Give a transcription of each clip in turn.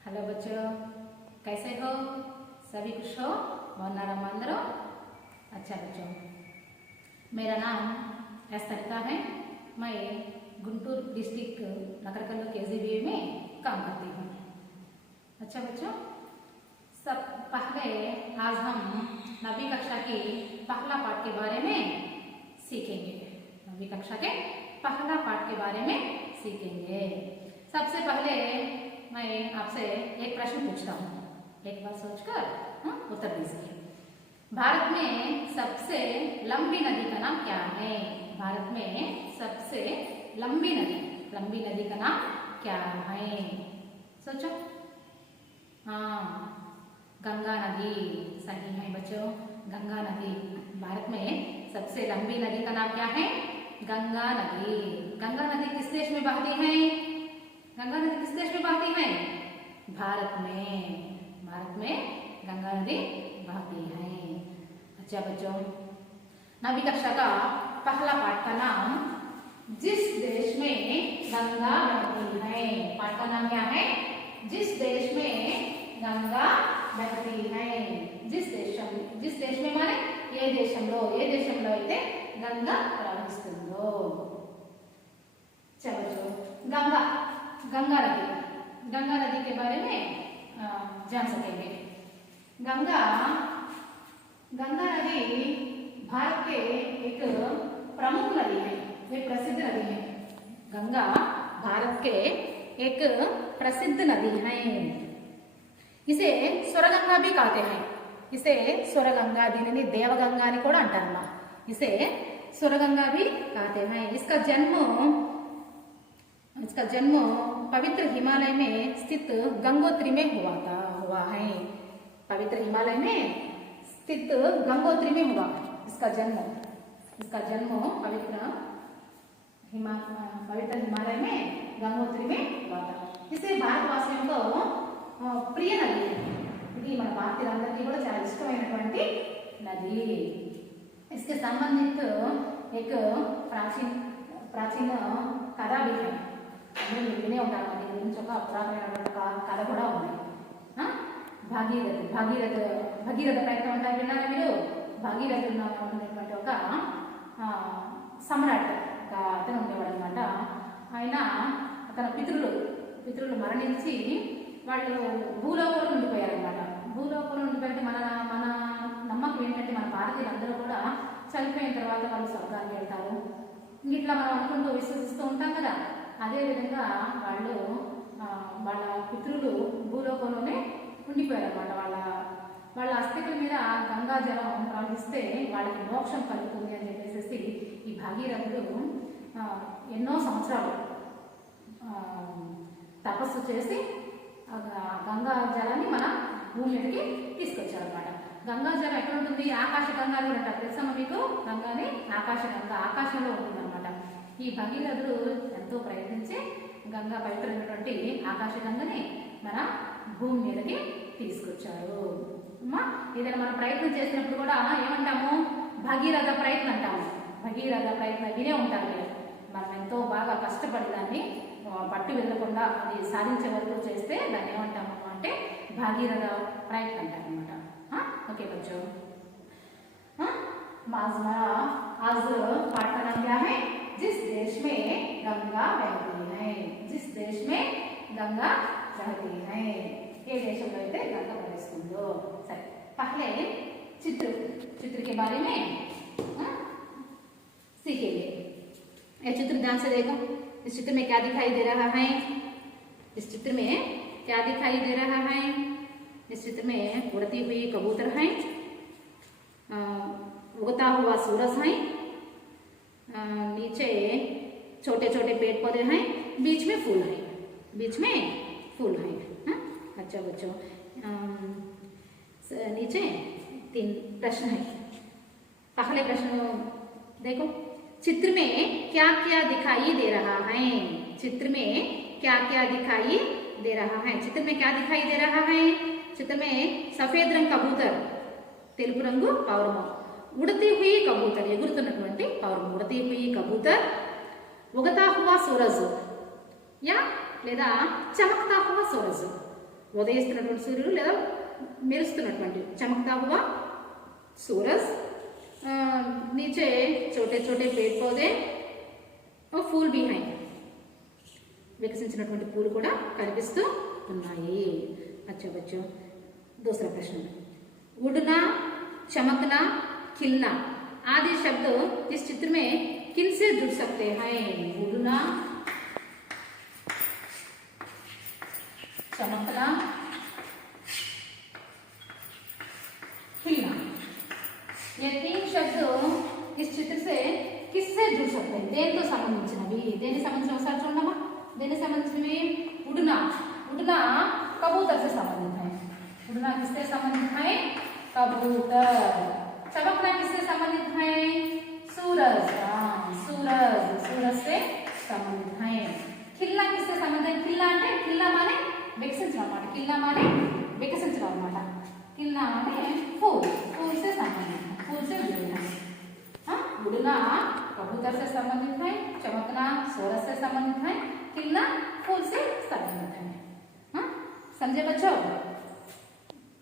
Hello बच्चों, कैसे हो? सभी खुश हो? बाగున్నారమ్మా అందరూ? अच्छा बच्चों, मेरा नाम एस सरिता है। मैं गुंटूर डिस्ट्रिक्ट नगरकल्लू KGBA में काम करती हूँ। अच्छा बच्चों, सब पहले आज हम 9वीं कक्षा की पहला पाठ के बारे में सीखेंगे। 9वीं कक्षा के पहला पाठ के बारे में सीखेंगे। सबसे पहले मैं आपसे एक प्रश्न पूछता हूँ, एक बार सोचकर उत्तर दीजिए। भारत में सबसे लंबी नदी का नाम क्या है? भारत में सबसे लंबी नदी का नाम क्या है? सोचो। हाँ, गंगा नदी सही है बच्चों। गंगा नदी, भारत में सबसे लंबी नदी का नाम क्या है? गंगा नदी। गंगा नदी किस देश में बहती है? गंगा नदी किस देश में बहती है? भारत में। भारत में गंगा नदी बहती है। अच्छा बच्चों, 9वीं कक्षा का पहला पाठ का नाम जिस देश में गंगा बहती है। पाठ का नाम क्या है? जिस देश में गंगा बहती है। जिस देश में माने ఏ దేశంలో అయితే गंगा ప్రవహిస్తుందో। चलो, गंगा नदी के बारे में जान सकेंगे। गंगा नदी भारत के एक प्रमुख नदी है, एक प्रसिद्ध नदी है। गंगा भारत के एक प्रसिद्ध नदी है। इसे स्वरगंगा भी कहते हैं। इसे स्वरगंगा, దీనిని देवगंगा అని కూడా అంటారు। इसे स्वरगंगा भी कहते हैं। इसका जन्म पवित्र हिमालय में स्थित गंगोत्री में हुआ है। पवित्र हिमालय में स्थित गंगोत्री में हुआ इसका जन्म पवित्र हिमालय में गंगोत्री में हुआ था। इसे भारतवासियों को प्रिय नदी है। ఇది మన భారతీయులందరికీ కూడా చాలా ఇష్టమైనటువంటి నది। इसके संबंधित एक प्राचीन कथा भी है। మీరు వినే ఉంటారు, దీని గురించి ఒక పురాతనమైనటువంటి కథ కూడా ఉంది। భగీరథ ప్రయత్నం అంటారు, విన్నారా మీరు? భగీరథుడు అనేటువంటి ఒక సమ్రాట్, ఒక అతను ఉండేవాడు అనమాట। ఆయన తన పితృలు మరణించి వాళ్ళు భూలోకంలో ఉండిపోయారనమాట। భూలోకంలో ఉండిపోయితే మన నమ్మకం ఏంటంటే మన భారతీయులందరూ కూడా చనిపోయిన తర్వాత వాళ్ళు స్వర్గానికి వెళ్తారు, ఇట్లా మనం అనుకుంటూ విశ్వసిస్తూ ఉంటాం కదా। అదేవిధంగా వాళ్ళ పితృలు భూలోకంలోనే ఉండిపోయారనమాట। వాళ్ళ అస్థికల మీద గంగా జలం ప్రవహిస్తే వాళ్ళకి మోక్షం కలుగుతుంది అని చెప్పేసి ఈ భగీరథుడు ఎన్నో సంవత్సరాలు తపస్సు చేసి గంగా జలాన్ని మన భూమి మీదకి తీసుకొచ్చారనమాట। గంగా జలం ఎక్కడ ఉంటుంది? ఆకాశ గంగా అని అంటారు, తెలుసా మీకు? గంగాని ఆకాశంలో ఉంటుందన్నమాట। ఈ భగీరథుడు ఎంతో ప్రయత్నించి గంగా పవిత్రమైనటువంటి ఆకాశ గంగని మన భూమి మీదకి తీసుకొచ్చారు। ఏదైనా మనం ప్రయత్నం చేసినప్పుడు కూడా ఏమంటాము? భగీరథ ప్రయత్నం అంటాము। భగీరథ ప్రయత్నం వినే ఉంటారు మీరు। మనం ఎంతో బాగా కష్టపడి దాన్ని పట్టు వెళ్ళకుండా అది సాధించే వరకు చేస్తే దాన్ని ఏమంటాము అంటే भागीरथ प्रयत्न अंటారు అన్నమాట। ओके बच्चों, आज पाठ का नाम क्या है? जिस देश में गंगा बहती है। जिस देश में गंगा बहती है, ఏ దేశంలో అయితే గంగా ప్రవహిస్తుందో। సరే, पहले चित्र के बारे में सीखेंगे। ये चित्र ध्यान से देखो। इस चित्र में क्या दिखाई दे रहा है? इस चित्र में क्या दिखाई दे रहा है? इस चित्र में उड़ती हुई कबूतर है, उगता हुआ सूरज है, नीचे छोटे छोटे पेड़ पौधे हैं, बीच में फूल है। अच्छा बच्चों, नीचे 3 प्रश्न है। पहले प्रश्न देखो, चित्र में क्या क्या दिखाई दे रहा है? चित्र में क्या क्या दिखाई दे रहा है? चित्र में क्या दिखाई दे रहा है? चित्र में सफेद रंग कबूतर, తెలుపు రంగు పౌరము, उड़ती हुई कबूतर, ఎగురుతున్నటువంటి పౌరము, उड़ती हुई कबूतर, उगता हुआ सूरज या లేదా चमकता हुआ सूरज, ఉదయిస్తున్నటువంటి సూర్యుడు లేదా మెరుస్తున్నటువంటి చమకతా हुआ सूरज, नीचे छोटे छोटे पेड़ पौधे और फूल भी हैं, వికసించినటువంటి పూలు కూడా కనిపిస్తూ ఉన్నాయి. अच्छा बच्चों, दूसरा प्रश्न, उड़ना, चमकना, खिलना आदि शब्द इस चित्र में किन से जुड़ सकते हैं? उड़ना, चमकना, खिलना, ये तीन शब्द इस चित्र से किससे जुड़ सकते हैं? దేనితో సంబంధించినవి? దేనికి సంబంధించిన ఒకసారి చూడమ్మా. దేనికి సంబంధించినవి? उड़ना, उड़ना कबूतर से संबंधित है. उड़ना किससे संबंधित है? कबूतर. चमकना किससे संबंधित है? सूरज. सूरज, सूरज से संबंधित है. खिलना किससे संबंधित है? खिलना అంటే खिलना माने వికసించడం అన్నమాట. खिलना माने వికసించడం అన్నమాట. खिलना माने फूल, फूल से संबंधित है, फूल से जुड़ना. उड़ना कबूतर से संबंधित है, चमकना सूरज से संबंधित है, खिलना फूल से संबंधित है. समझे बच्चों?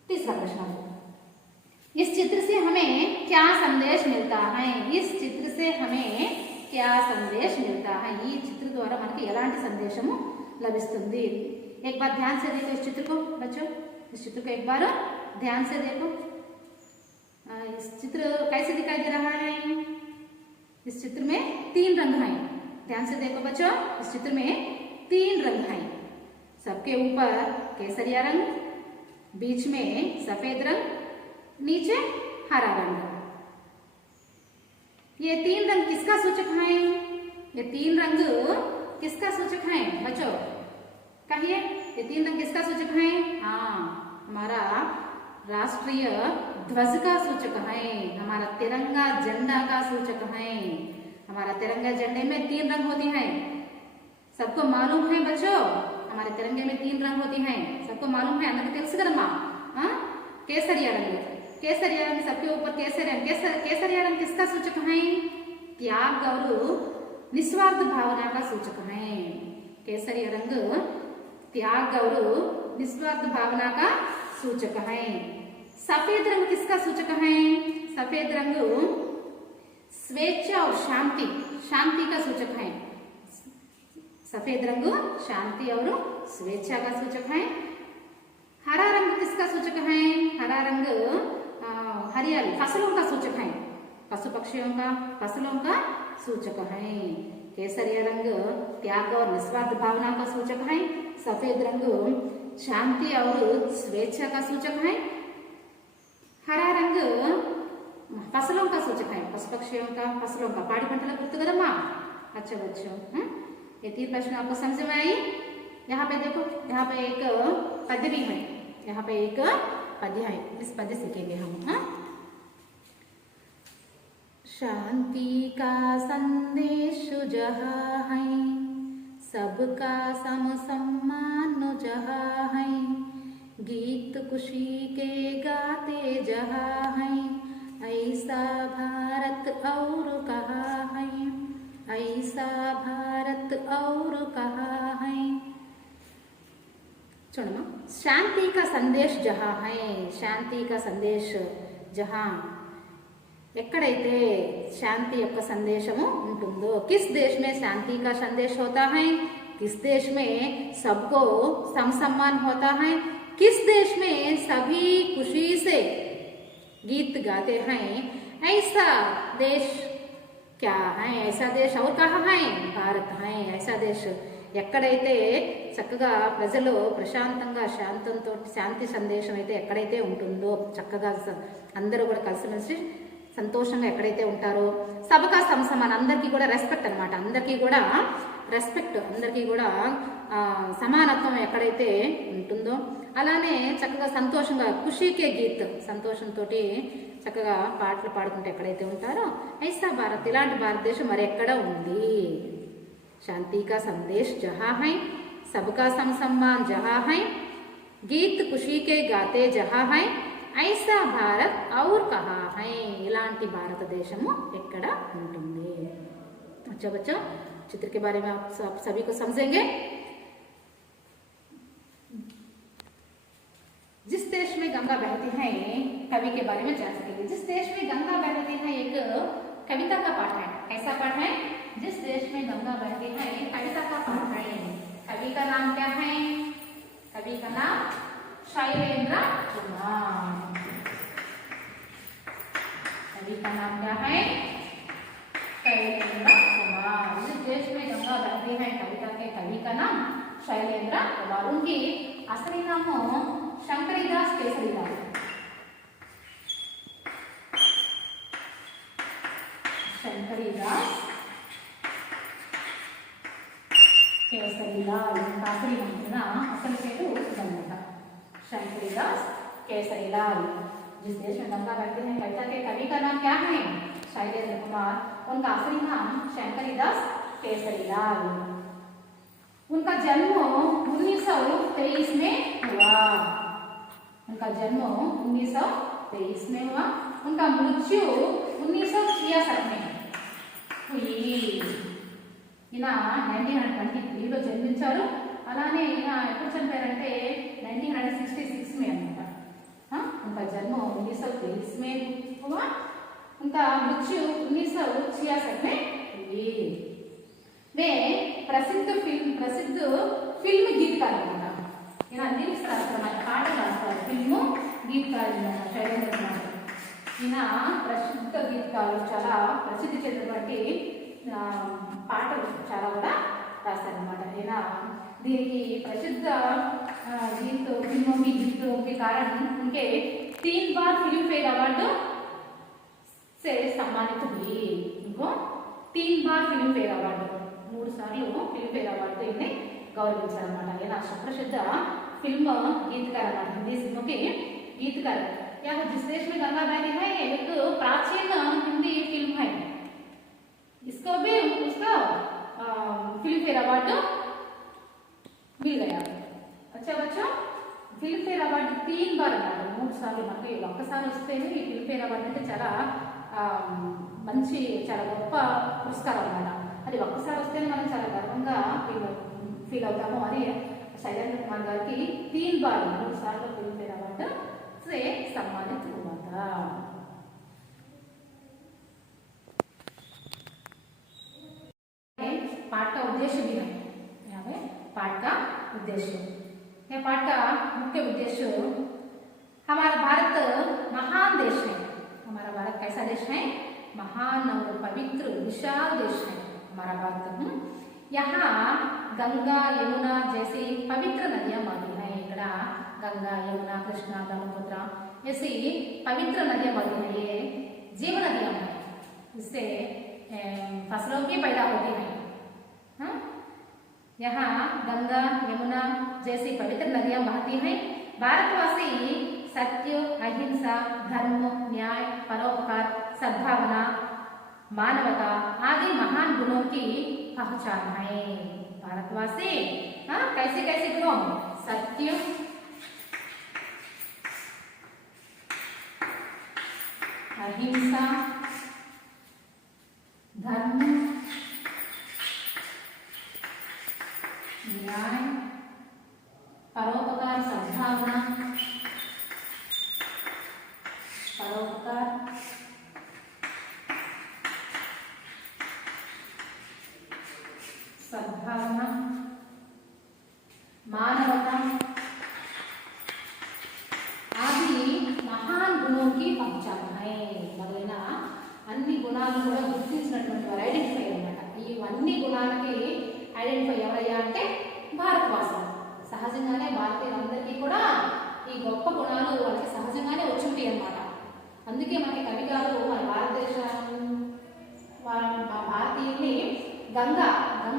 तीसरा प्रश्न, इस चित्र से हमें क्या संदेश मिलता है? इस चित्र से हमें क्या संदेश मिलता है? ఈ చిత్ర ద్వారా మనకి ఎలాంటి సందేశము లభిస్తుంది? एक बार ध्यान से देखो इस चित्र को बच्चों. इस चित्र को एक बार ध्यान से देखो. इस चित्र कैसे दिखाई दे रहा है? इस चित्र में तीन रंग हैं. ध्यान से देखो बच्चों, इस चित्र में तीन रंग हैं. सबके ऊपर केसरिया रंग, बीच में सफेद रंग, नीचे हरा रंग. ये तीन रंग किसका सूचक है? ये तीन रंग किसका सूचक है बच्चों? कहिए, ये तीन रंग किसका सूचक है? हाँ, हमारा राष्ट्रीय ध्वज का सूचक है, हमारा तिरंगा झंडा का सूचक है. हमारा तिरंगा झंडे में तीन रंग होती हैं. सबको मालूम है बच्चों, हमारे तिरंगे में तीन रंग होती हैं. सबको मालूम है, अंदर తెలుసు కదమ్మా. केसरिया रंग, केसरिया रंग सबके ऊपर केसरिया. केसरिया रंग किसका सूचक है? त्याग और निस्वार्थ भावना का सूचक है. केसरिया रंग त्याग और निस्वार्थ भावना का सूचक है. सफेद रंग किसका सूचक है? सफेद रंग स्वेच्छा और शांति, शांति का सूचक है. सफेद रंग शांति और स्वेच्छा का सूचक है. हरा रंग किसका सूचक है? हरा रंग हरियाली, फसलों का सूचक है. पशु पक्षियों का, फसलों का सूचक है. केसरिया रंग त्याग और निस्वार्थ भावना का सूचक है. सफेद रंग शांति और स्वेच्छा का सूचक है. हरा रंग फसलों का सूचक है, पशु पक्षियों का, फसलों का. पाड़ी पंटला गुर्तु कदम्मा. अच्छा बच्चों, ये तीन प्रश्न आपको समझ में आई? यहाँ पे देखो, यहाँ पे एक पद्य भी है. यहाँ पे एक पद्य है, इस पद्य सीखेंगे हम. शांति का संदेश जहाँ है, सबका सम सम्मान जहाँ है, गीत खुशी के गाते जहाँ है, ऐसा भारत और कहाँ है, ऐसा भारत और कहाँ है. చూడమ్మా, శాంతి का संदेश जहाँ है, శాంతి का संदेश जहाँ, ఎక్కడైతే శాంతి యొక్క సందేశము ఉంటుందో. किस देश में शांति का संदेश होता है? किस देश में सबको सम सम्मान होता है? किस देश में सभी खुशी से गीत गाते हैं? ऐसा देश क्या है? ऐसा देश और कहाँ है? भारत है. ऐसा देश ఎక్కడైతే చక్కగా ప్రజలు ప్రశాంతంగా శాంతంతో శాంతి సందేశం అయితే ఎక్కడైతే ఉంటుందో, చక్కగా అందరూ కూడా కలిసిమెలిసి సంతోషంగా ఎక్కడైతే ఉంటారో, సబకా సంసమాన్, అందరికీ కూడా రెస్పెక్ట్ అనమాట. అందరికీ కూడా రెస్పెక్ట్, అందరికీ కూడా సమానత్వం ఎక్కడైతే ఉంటుందో, అలానే చక్కగా సంతోషంగా ఖుషీకే గీత్, సంతోషంతో చక్కగా పాటలు పాడుకుంటూ ఎక్కడైతే ఉంటారో, ఐసా భారత్, ఇలాంటి భారతదేశం మరి ఎక్కడ ఉంది? शांति का संदेश जहाँ है, सबका सम सम्मान जहाँ है, गीत खुशी के गाते जहाँ है, ऐसा भारत और कहाँ है? इलांटी भारत देशमु ఎక్కడ ఉంటుంది? अच्छा बच्चों, चित्र के बारे में आप सभी को समझेंगे. देश में गंगा बहती है कवि के बारे में जान सकेंगे। जिस देश में गंगा बहती है एक कविता का पाठ है। कैसा पाठ है? जिस देश में गंगा बहती है कविता का पाठ है। कवि का नाम क्या है? कवि का नाम शैलेंद्र कुमार। कवि का नाम क्या है? शैलेंद्र कुमार। जिस देश में गंगा बहती है कविता के कवि का नाम शैलेंद्र कुमार। उनकी असली नाम शंकरीदास केसरीलाल। शंकरीदास केसरीलाल असली नाम असल पेरू इदन्नమాట। शंकरीदास केसरीलाल। जिस देश में गंगा बहती है कविता के कवि का नाम क्या है? शैलेंद्र कुमार। उनका असली नाम शंकरीदास केसरीलाल। उनका जन्म 1923 में हुआ। उनका जन्म 1923 में हुआ। उनका मृत्यु 1966 में हुई। ఈయన 1923లో జన్మించారు. అలానే ఈయన ఎప్పుడు చనిపోయారంటే 1966 में అనమాట. उनका जन्म 1923 में हुआ. उनका मृत्यु 1966 में हुई. वे प्रसिद्ध फिल्म गीतकार అనమాట. ఈయన లిరిక్స్ రాస్తారు, పాటలు రాస్తారు. ఫిల్మ్ గీతకారు శైలేంద్ర కుమార్. ఈయన ప్రసిద్ధ గీతకారు, చాలా ప్రసిద్ధి చెందినటువంటి పాటలు చాలా కూడా రాస్తారనమాట. ఈయన దీనికి प्रसिद्ध फिल्मों की गीतों के कारण उनके 3 बार फिल्म फेयर अवार्ड से सम्मानित हुई. इनको 3 बार फिल्म फेयर अवार्ड, 3 सार्లు फिल्म फेयर अवार्ड इन्हें गौरविంచారన్నమాట. ఈయన సుప్రసిద్ధ फिल्म गीतकार अన్నమాట. हिंदी फिल्मों के गीतकार. यह जिस देश में गंगा बहती है एक प्राचीन हिंदी फिल्म है. इसको भी उसका फिल्म फेयर अवार्ड मिल गया. अच्छा बच्चों, फिल्म फेयर अवार्ड 3 बार అన్నారు. 3 సార్లు. మనకి ఒక్కసారి వస్తేనే ఈ ఫిల్మ్ ఫేర్ అవార్డు అంటే చాలా మంచి, చాలా గొప్ప పురస్కారం అన్నమాట. అది ఒక్కసారి వస్తేనే మనం చాలా గర్వంగా ఫీల్ అవుతాము. అని शैलेंद्र कुमार गार की 3 बार 3 साल फिल्म फेयर अवार्ड से सम्मानित हुआ था. पाठ का उद्देश्य भी है. यहाँ पे पाठ का उद्देश्य, यह पाठ का मुख्य उद्देश्य, हमारा भारत महान देश है. हमारा भारत कैसा देश है? महान और पवित्र विशाल देश है हमारा भारत. यहाँ गंगा यमुना जैसी पवित्र नदियां बहती हैं. ఇక్కడ गंगा यमुना कृष्णा ब्रह्मपुत्र ऐसी पवित्र नदियां बहती हैं. ये जीवन नदियां हैं. इससे फसलों भी पैदा होती हैं. यहाँ गंगा यमुना जैसी पवित्र नदियां बहती हैं. भारतवासी सत्य, अहिंसा, धर्म, न्याय, परोपकार, सद्भावना, मानवता आदि महान गुणों की पहचान है. भारतवासी कैसे कैसे गुणों? सत्य, अहिंसा, धर्म, न्याय, परोपकार, सद्भावना, सद्भावना, मानवता आदि महान गुणों की पहचान है. మొదలైన అన్ని గుణాలను కూడా గుర్తించినటువంటి వారు, ఐడెంటిఫై అన్నమాట. ఈ అన్ని గుణాలకి ఐడెంటిఫై ఎవరయ్యా అంటే భారతవాసులు. సహజంగానే భారతీయులందరికీ కూడా ఈ గొప్ప గుణాలు వాళ్ళకి సహజంగానే వచ్చి ఉంటాయి అన్నమాట. అందుకే మనకి కవి గారు మన భారతీయుల్ని గంగా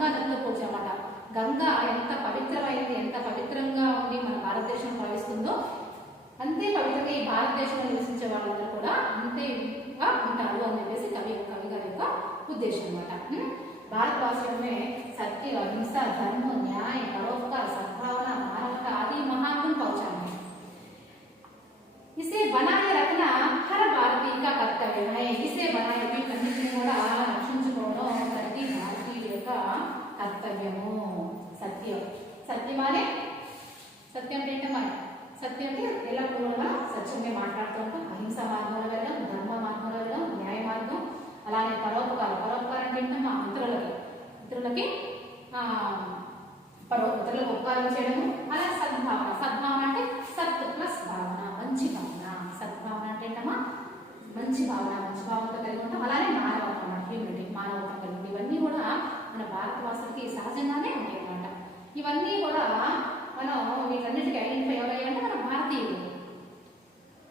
నదిలో పోల్చామట. గంగా ఎంత పవిత్రమైనది, ఎంత పవిత్రంగా ఉండి మన భారతదేశం భావిస్తుందో అంతే పవిత్రంగా ఈ భారతదేశంలో నివసించే వాళ్ళందరూ కూడా అంతేగా ఉంటారు అని చెప్పేసి కవి గారి యొక్క ఉద్దేశం అన్నమాట. भारतवासियों में सत्य, अहिंसा, धर्म, न्याय, परोपकार, सद्भावना, मानवता आदि महान गुण पहचाने. इसे बनाए रखना हर भारतीय का कर्तव्य है. इसे बनाए रखने కూడా రక్షించుకోవడం ప్రతి భారతీయుడి యొక్క కర్తవ్యము. సత్యం, సత్యం అంటే సత్యం ఏంటమ్మా? సత్యం అంటే ఎల్లప్పుడూ మనం సత్యంగా మాట్లాడుతూ ఉంటాం. అహింస మార్గంలో వెళ్ళడం, ధర్మ మార్గంలో వెళ్ళడం, న్యాయ మార్గం, అలానే పరోపకారం. పరోపకారం అంటే ఏంటంటే ఇతరులకి ఇతరులకు ఉపకారం చేయడము. అలాగే సద్భావన. సద్భావన అంటే సత్ ప్లస్ భావన, మంచి భావన. సద్భావన అంటే ఏంటమ్మా మంచి భావన, మంచి భావనతో కలిగి ఉంటాం. అలానే మానవత్వం, హ్యూమినిటీ, మానవత్వం కలిగి. ఇవన్నీ కూడా మన భారతవాసులకి సహజంగానే ఉంటాయి అన్నమాట. ఇవన్నీ కూడా మనం వీటన్నిటికీ ఐడెంటిఫై ఎవరయ్యారంటే మన భారతీయులు.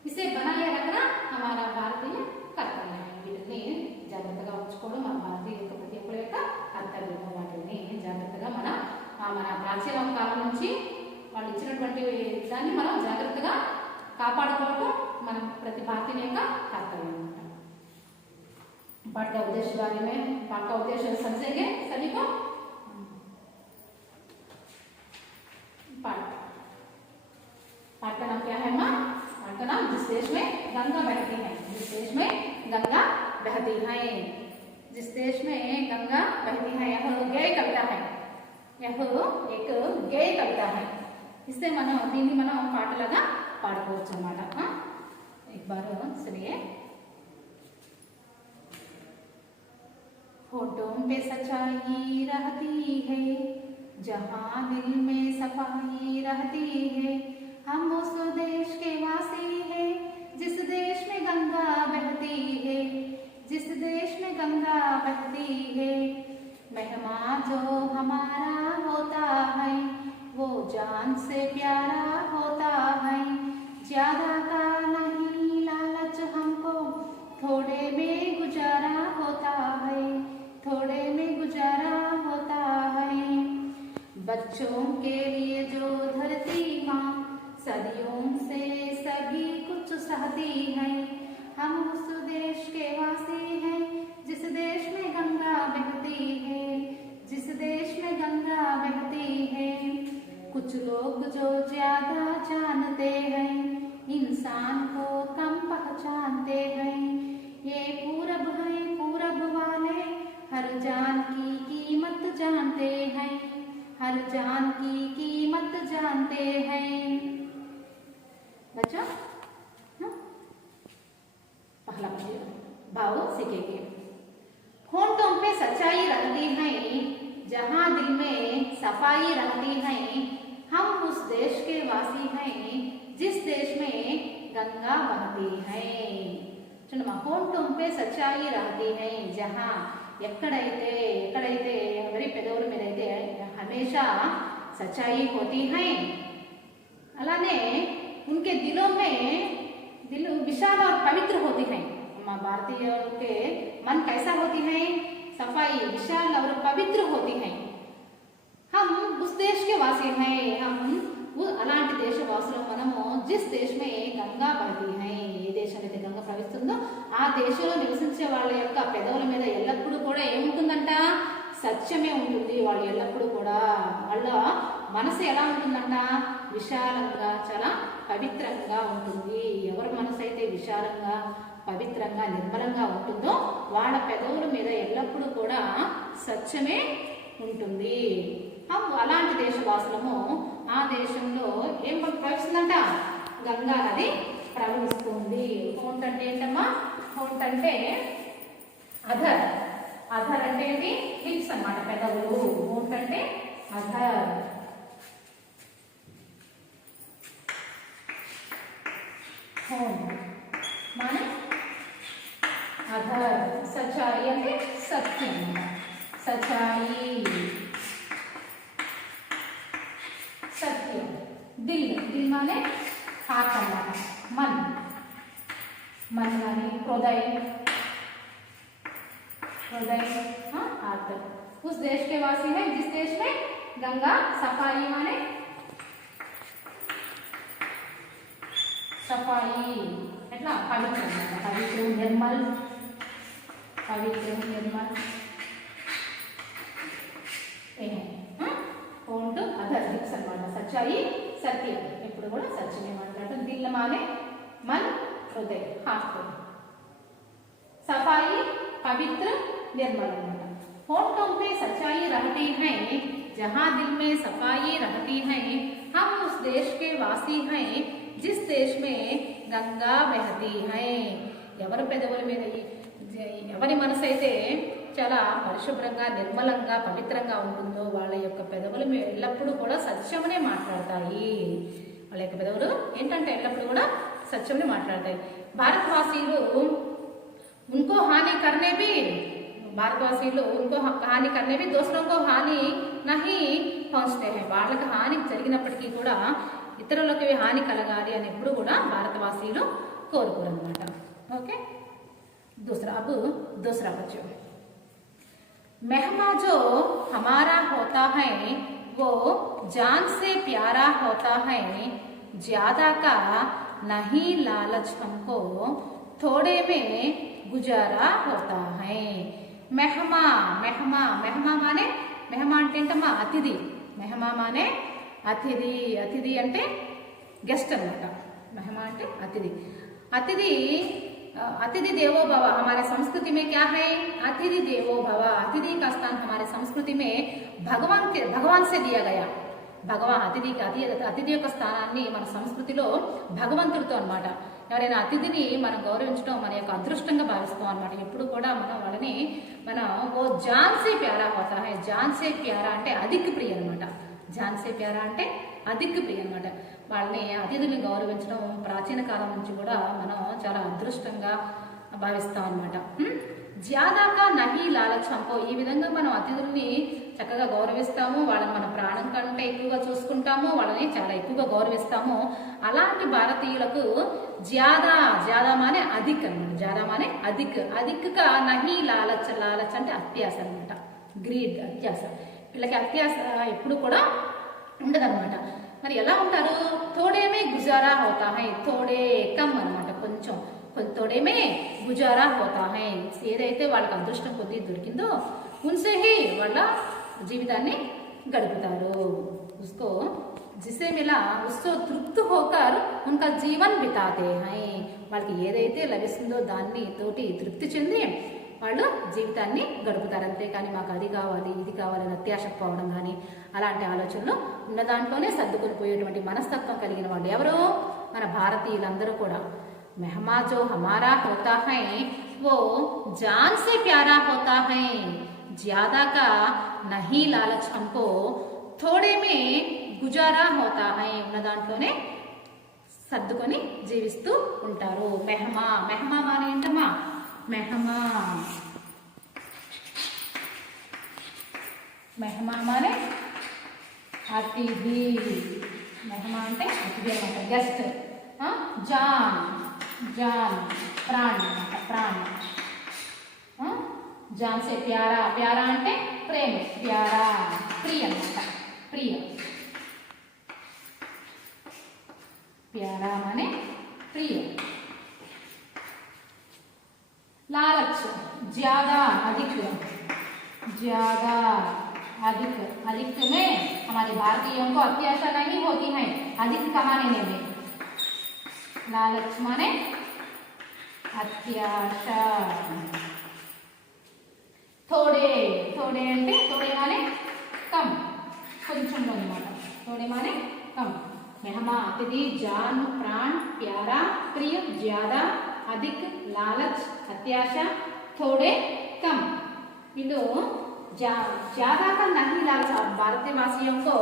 ఇసే బనాయే రఖనా హమారా భారతీయ కర్తవ్యం. వీటిని జాగ్రత్తగా ఉంచుకోవడం మన భారతీయుల యొక్క ప్రతి ఒక్కరి యొక్క కర్తవ్యం. వాటిని జాగ్రత్తగా మన ప్రాచీన కాలం నుంచి వాళ్ళు ఇచ్చినటువంటి దాన్ని మనం జాగ్రత్తగా కాపాడుకోవడం మన ప్రతి భారతీయుని యొక్క కర్తవ్యం అనమాట. पाठ का उद्देश्य बारे में पाठ का उद्देश्य समझेंगे सभी को। पाठ का नाम क्या है माँ? पाठ का नाम जिस देश में गंगा बहती है। जिस देश में गंगा बहती है, जिस देश में गंगा बहती है। यह गय कविता है, यह एक गय कविता है। इससे मनो దీన్ని మనం పాటలుగా పాడుకోవచ్చు అన్నమాట. एक बार सुनिए। होठों पे सच्चाई रहती है, जहाँ दिल में सफाई रहती है। हम उस देश के वासी हैं जिस देश में गंगा बहती है, जिस देश में गंगा बहती है। मेहमान जो हमारा होता है वो जान से प्यारा होता है। ज्यादा का नहीं लालच हमको, थोड़े में गुजारा होता है, थोड़े में गुजारा होता है। बच्चों के लिए जो धरती माँ सदियों से सभी कुछ सहती है। हम उस देश के वासी हैं जिस देश में गंगा बहती है, जिस देश में गंगा बहती है। कुछ लोग जो ज्यादा जानते हैं इंसान को कम पहचानते हैं। ये पूरब है, पूरब वाले हर जान की कीमत जानते हैं, हर जान की कीमत जानते हैं। बच्चों पहला भाव सीखेंगे। होठों पे सच्चाई रहती है, जहाँ दिल में सफाई रहती है। हम उस देश के वासी हैं जिस देश में गंगा बहती है। चलो होठों पे सच्चाई रहती है, जहाँ ఎక్కడైతే ఎవరి పెదవుల మీద అయితే हमेशा सच्चाई होती है, అలానే उनके दिलों में दिल विशाल और पवित्र होती है। हमारे भारतीय के मन कैसा होती है? सफाई, विशाल और पवित्र होती है। हम उस देश के वासी हैं, हम అలాంటి దేశవాసులు మనము जिस देश में गंगा बहती है, ఏ దేశం అయితే గంగ ప్రవహిస్తుందో ఆ దేశంలో నివసించే వాళ్ళ యొక్క పెదవుల మీద ఎల్లప్పుడూ కూడా ఏముంటుందంట? సత్యమే ఉంటుంది. వాళ్ళు ఎల్లప్పుడూ కూడా వాళ్ళ మనసు ఎలా ఉంటుందంట? విశాలంగా, చాలా పవిత్రంగా ఉంటుంది. ఎవరి మనసు అయితే విశాలంగా, పవిత్రంగా, నిర్మలంగా ఉంటుందో వాళ్ళ పెదవుల మీద ఎల్లప్పుడూ కూడా సత్యమే ఉంటుంది. అలాంటి దేశవాసులము ఆ దేశంలో ఏం ప్రవహిస్తుందంట? గంగా నది ప్రవహిస్తుంది. హోంట్ అంటే ఏంటమ్మా? హోంట్ అంటే అధర్. అధర్ అంటే ఏంటి? లిప్స్ అన్నమాట, పెదవులు. హోంట్ అంటే అధర్. హోంట్ మానే అధర్. సచ్చాయి అంటే సత్యం. సచ్చాయి सत्य। दिल, दिल माने हाथ अన్నమాట, मन, मन माने हृदय, हृदय हाथ। उस देश के वासी है जिस देश में गंगा सफाई माने सफाई एट्ला पवित्र, पवित्र निर्मल, पवित्र निर्मल होंट अदर लिप्स अन्नमाट। सच्चाई सत्य, एप्पुडु कूडा सत्यमे माट्लाडटं। दिल माने मन, हृदय, हार्ट। सफाई पवित्र निर्मल अन्नमाट। होंठों पे सच्चाई रहती है, जहाँ दिल में सफाई रहती है। हम उस देश के वासी हैं जिस देश में గంగా బహతి హై. ఎవరి పెదవుల మీద ఎవరి మనసు అయితే చాలా పరిశుభ్రంగా నిర్మలంగా పవిత్రంగా ఉంటుందో వాళ్ళ యొక్క పెదవులు ఎల్లప్పుడూ కూడా సత్యమనే మాట్లాడతాయి. వాళ్ళ యొక్క పెదవులు ఏంటంటే ఎల్లప్పుడూ కూడా సత్యమనే మాట్లాడతాయి. భారతవాసీలు उनको हानि करने भी भारतवासी लोग उनको हानि करने भी दूसरों को हानि नहीं पहुंचते हैं. వాళ్ళకి హాని జరిగినప్పటికీ కూడా ఇతరులకు హాని కలగాలి అని ఎప్పుడు కూడా భారతవాసీలు కోరుకోరు అన్నమాట. ఓకే, दूसरा बच्चों मेहमान जो हमारा होता है वो जान से प्यारा होता है. ज्यादा का नहीं लालच हमको थोड़े में गुजारा होता है. मेहमा मेहमा मेहमा माने मेहमा అంటే ఏంటమ్మా అతిథి. మెహమా మానే అతిథి. అతిథి అంటే గెస్ట్ అన్నమాట. మెహమా అంటే అతిథి. అతిథి अतिथि देवो भव. हमारे संस्कृति में क्या है? अतिथि देवो भव. अतिथि का स्थान हमारे संस्कृति में भगवान से दिया गया. భగవాన్ అతిథి యొక్క స్థానాన్ని మన సంస్కృతిలో భగవంతుడితో అన్నమాట. ఎవరైనా అతిథిని మనం గౌరవించడం మన యొక్క అదృష్టంగా భావిస్తాం అన్నమాట. ఎప్పుడు కూడా మనం వాళ్ళని ఓ జాన్సే ప్యారా హోతా హై. జాన్సే ప్యారా అంటే అధిక్ ప్రియ అనమాట. జాన్సే ప్యారా అంటే అధిక్ ప్రియ అనమాట. వాళ్ళని అతిథుల్ని గౌరవించడం ప్రాచీన కాలం నుంచి కూడా మనం చాలా అదృష్టంగా భావిస్తాం అనమాట. జ్యాదాకా నహి లాలచ్ హంకో. ఈ విధంగా మనం అతిథుల్ని చక్కగా గౌరవిస్తాము. వాళ్ళని మన ప్రాణం కంటే ఎక్కువగా చూసుకుంటాము. వాళ్ళని చాలా ఎక్కువగా గౌరవిస్తాము. అలాంటి భారతీయులకు జ్యాదా మానే అధిక్ అనమాట. జ్యాదా మానే అధిక్. అధిక్గా నహి లాలచ్. లాలచ్ అంటే అత్యాస అనమాట. గ్రీడ్, అత్యాస. వీళ్ళకి అత్యాస ఎప్పుడు కూడా ఉండదన్నమాట. మరి ఎలా ఉంటారు? తోడేమే గుజారా హోతా హై. తోడే కమ్ అనమాట. కొంచెం తోడేమే గుజారా హోతా హై. ఏదైతే వాళ్ళకి అదృష్టం కొద్ది దొరికిందో ఉన్సే హీ వాళ్ళ జీవితాన్ని గడుపుతారు. उसको जिसे मिला उससे तृप्त होकर उनका जीवन बिताते हैं. వాళ్ళకి ఏదైతే లభిస్తుందో దాన్ని తోటి తృప్తి చెంది వాళ్ళు జీవితాన్ని గడుపుతారు. అంతేకాని మాకు అది కావాలి ఇది కావాలని అత్యాశకు పోవడం కానీ అలాంటి ఆలోచనలు ఉన్న దాంట్లోనే సర్దుకొని పోయేటువంటి మనస్తత్వం కలిగిన వాళ్ళు ఎవరు? మన భారతీయులందరూ కూడా. మెహమా జో హమారా హోతా హై वो जान से प्यारा होता है. ज्यादा का नहीं लालच हमको थोड़े में गुजारा होता है. ఉన్న దాంట్లోనే సర్దుకొని జీవిస్తూ ఉంటారు. మెహమా. మెహమా మానే ఏంటమ్మా? మెహమా. మెహమా మానే అతిథి. మెహమా అంటే అతిథి అన్నమాట. గెస్ట్. జాన్. జాన్ ప్రాణ్ అన్నమాట. ప్రాణ్. జాన్ సే ప్యారా. ప్యారా అంటే ప్రేమ. ప్యారా ప్రియ అన్నమాట. ప్రియ. ప్యారా మానే ప్రియ. लालच ज्यादा अधिक. ज्यादा अधिक. अधिक में हमारे भारतीयों को अत्याशा नहीं होती है. अधिक कमाने में. लालच माने अत्याशा. थोड़े. थोड़े అంటే थोड़े माने कम. కొంచెం అన్నమాట. थोड़े माने कम. मेहमा अतिथि जान प्राण प्यारा प्रिय ज्यादा अधिक लालच अत्याशा थोड़े कम. వీళ్ళు జ్యాదా కా నహీ లాలచ్. భారతీయవాసీయంలో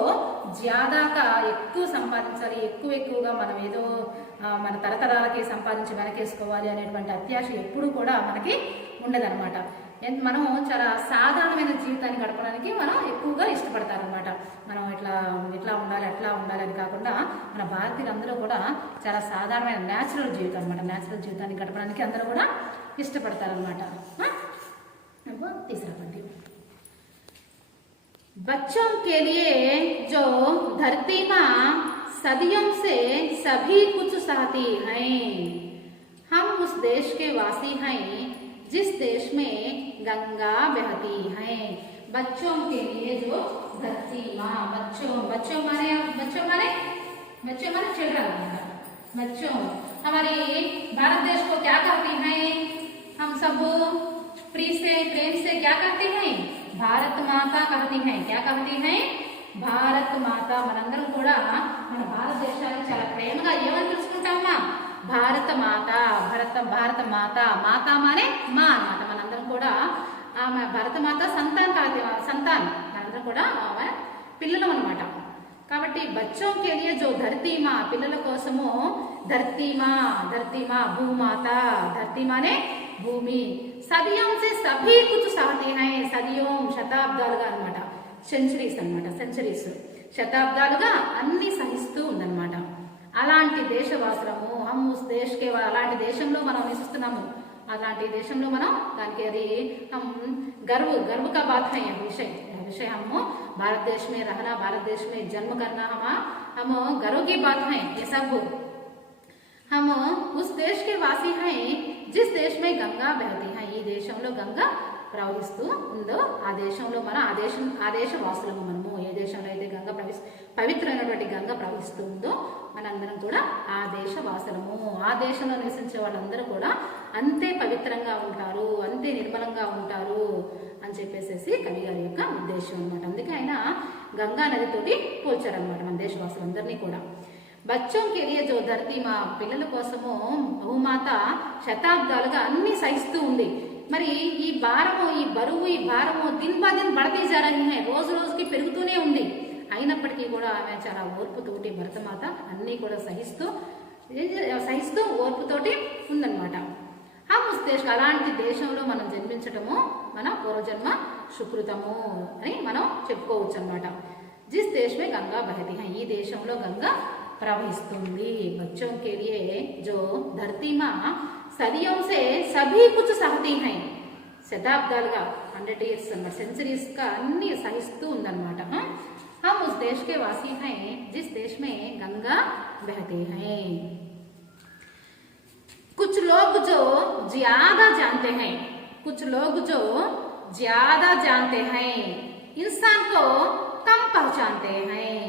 జ్యాదా కా ఎక్కువ సంపాదించాలి, ఎక్కువగా మనం ఏదో మన తరతరాలకి సంపాదించి వెనకేసుకోవాలి అనేటువంటి అత్యాశ ఎప్పుడు కూడా మనకి ఉండదన్నమాట. మనం చాలా సాధారణమైన జీవితాన్ని గడపడానికి మనం ఎక్కువగా ఇష్టపడతారనమాట. మనం ఇట్లా ఉండాలి అట్లా ఉండాలి అని కాకుండా మన భారతీయులందరూ కూడా చాలా సాధారణమైన న్యాచురల్ జీవితం అనమాట. న్యాచురల్ జీవితాన్ని గడపడానికి అందరూ కూడా ఇష్టపడతారనమాట. तीसरा पद्य. बच्चों के लिए जो धरती माँ सदियों से सभी कुछ सहती है. हम उस देश के वासी हैं जिस देश में गंगा बहती है. बच्चों के लिए जो धरती माँ. बच्चों माने चिल्ड्रन. बच्चों हमारे भारत देश को क्या कहती हैं? हम सब प्रेम से क्या कहते हैं? भारत माता कहती हैं. क्या कहती हैं? భారత్ మాత. మనందరం కూడా మన భారతదేశాన్ని చాలా ప్రేమగా ఏమని పిలుచుకుంటామా? భారత మాత. భారత మాత. మాత మానే మా అన్నమాట. మనందరం కూడా భారత మాత సంతాన్ మనందరం కూడా పిల్లలు అన్నమాట. కాబట్టి బచ్చోं के लिए जो धरती माँ, పిల్లల కోసము धरती माँ భూమాత. धरती माने భూమి. సదియోं से सभी कुछ सहते हैं. సదియోं శతాబ్దాలుగా అన్నమాట. సెంచరీస్ అన్నమాట. శతాబ్దాలుగా అన్ని సహిస్తూ ఉందన్నమాట. అలాంటి దేశవాసులము. హమ్ ఉస్ దేశ్ కే, అలాంటి దేశంలో మనం నివసిస్తున్నాము. అలాంటి దేశంలో మనం దానికి అది హమ్ गर्व का बात है यह विषय हम भारत देश में रहना, भारत देश में जन्म करना हम गर्व की बात है. ये सब हम उस देश के वासी हैं जिस देश में गंगा बहती है. ఈ దేశంలో గంగా ప్రవహిస్తూ ఉందో ఆ దేశంలో మన ఆ దేశ వాసులము. మనము ఏ దేశంలో అయితే గంగ పవిత్రమైనటువంటి గంగ ప్రవహిస్తూ ఉందో మనందరం కూడా ఆ దేశ వాసులము. ఆ దేశంలో నివసించే వాళ్ళందరూ కూడా అంతే పవిత్రంగా ఉంటారు, అంతే నిర్మలంగా ఉంటారు అని చెప్పేసి కవి గారి యొక్క ఉద్దేశం అనమాట. అందుకే ఆయన గంగా నదితోటి పోల్చారనమాట మన దేశవాసులందరినీ కూడా. బచ్చోं के लिए जो धरती माँ, పిల్లల కోసము భూమాత శతాబ్దాలుగా అన్ని సహిస్తూ ఉంది. మరి ఈ బరువు ఈ భారము దిన్ బా దిన్ బడతీ జా రహీ హై, రోజు రోజుకి పెరుగుతూనే ఉంది. అయినప్పటికీ కూడా ఆమె చాలా ఓర్పుతోటి భరతమాత అన్నీ కూడా సహిస్తూ ఓర్పుతోటి ఉందన్నమాట. అలాంటి దేశంలో మనం జన్మించటము మన పూర్వజన్మ సుకృతము అని మనం చెప్పుకోవచ్చు అనమాట. జిస్ దేశ్ మే గంగా బహతి హై, ఈ దేశంలో గంగా ప్రవహిస్తుంది. బచ్చోं के लिए जो धरती माँ सदियों से सभी कुछ सहती हैं. శతాబ్దాలుగా 100 years అన్నమాట, సెంచరీస్ గా అన్ని సహిస్తూ ఉందన్నమాట. हम उस देश के वासी हैं जिस देश में गंगा बहती है. कुछ लोग जो ज्यादा जानते हैं, कुछ लोग जो ज्यादा जानते हैं इंसान को कम पहचानते हैं.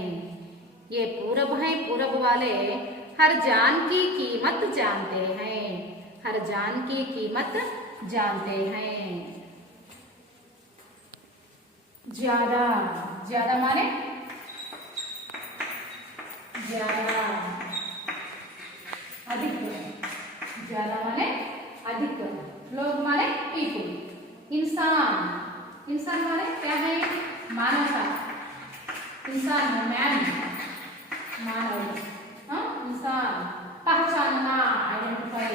ये पूरब हैं, पूरब वाले हर जान की कीमत जानते हैं, हर जान की कीमत जानते हैं. ज्यादा, ज्यादा माने ज्यादा, अधिक, ज्यादा माने अधिक, लोग माने पीपुल, इंसान माने क्या है? मानवता. इंसान मैन, मानव. इंसान. पहचानना, ఐడెంటిఫై,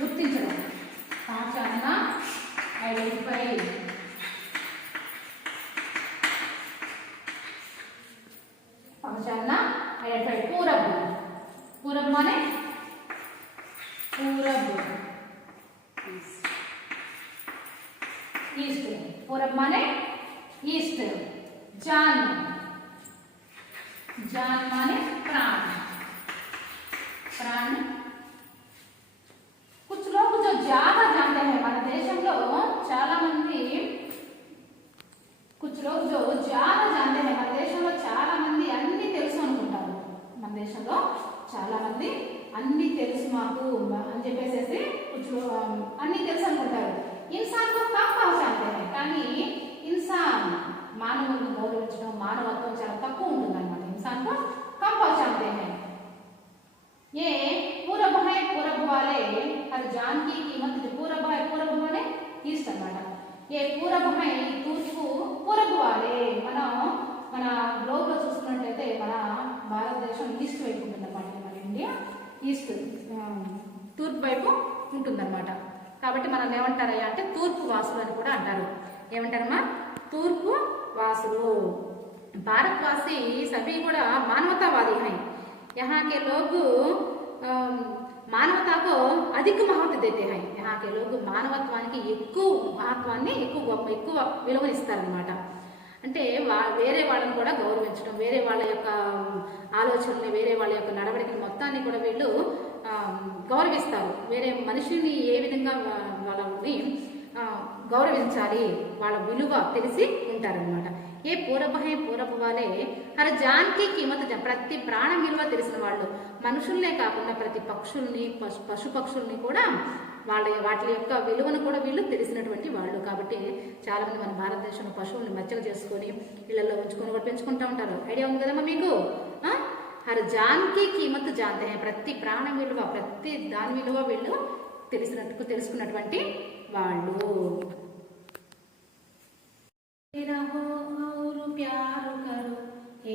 గుర్తించడం. పహచానना, ఐడెంటిఫై. पहचानना, ఐడెంటిఫై. पूरब माने पूरब, ईस्ट. पूरब माने ईस्ट. जान माने प्राण. कुछ लोग जो ज्यादा जानते हैं, మన దేశంలో చాలా మంది, कुछ लोग जो ज्यादा जानते हैं, మన దేశంలో చాలా మంది అన్ని తెలుసు అనుకుంటారు. మన దేశంలో చాలా మంది అన్ని తెలుసు మాకు అని చెప్పేసి అన్ని తెలుసు అనుకుంటారు. ఇన్సాన్ కో కమ్ పహచానతే హై, కానీ ఇన్సాన్ మానవులను గౌరవించడం, మానవత్వం చాలా తక్కువ ఉంటుందన్నమాట. ఇన్సాన్ కో కమ్ పహచానతే హై. ये पूरब है, पूरब वाले हर जान की कीमत. पूरब है, पूरब माने ईस्ट అన్నమాట. ये पूरब है, తూర్పు. పూరబ్ వాలే మన గ్లోబ్ లో చూసుకున్నట్లయితే మన భారతదేశం ఈస్ట్ వైపు ఉంటుందన్నమాట. మన ఇండియా ఈస్ట్, తూర్పు వైపు ఉంటుందన్నమాట. కాబట్టి మనం ఏమంటారయ్యా అంటే తూర్పు వాసులు అని కూడా అంటారు. ఏమంటారమ్మా? తూర్పు వాసులు. భారతవాసి సభీ కూడా మానవతావాది हैं. यहाँ के लोग మానవతా को अधिक महत्व देते हैं. यहाँ के लोग మానవత్వానికి ఎక్కువ మహత్వాన్ని, ఎక్కువ విలువనిస్తారనమాట. అంటే వేరే వాళ్ళని కూడా గౌరవించడం, వేరే వాళ్ళ యొక్క ఆలోచనలు, వేరే వాళ్ళ యొక్క నడవడికలు మొత్తాన్ని కూడా వీళ్ళు గౌరవిస్తారు. వేరే మనిషిని ఏ విధంగా వాళ్ళని గౌరవించాలి, వాళ్ళ విలువ తెలిసి ఉంటారనమాట. ఏ పూరబ హై పూరబ వాలే హర్ జాన్ కి కీమత్ ప్రతి ప్రాణం విలువ తెలిసిన వాళ్ళు, మనుషుల్నే కాకుండా ప్రతి పక్షుల్ని పశు పక్షుల్ని కూడా వాటి యొక్క విలువను కూడా వీళ్ళు తెలిసినటువంటి వాళ్ళు. కాబట్టి చాలా మంది మన భారతదేశంలో పశువుల్ని మచ్చలు చేసుకొని ఇళ్లలో ఉంచుకొని కూడా పెంచుకుంటూ ఉంటారు. ఐడియా ఉంది కదమ్మా మీకు? హర్ జాన్ కి కీమత్ జాన్తే హై, ప్రతి ప్రాణం విలువ ప్రతి దాని విలువ వీళ్ళు తెలుసుకున్నటువంటి వాళ్ళు. रहो और प्यार करो,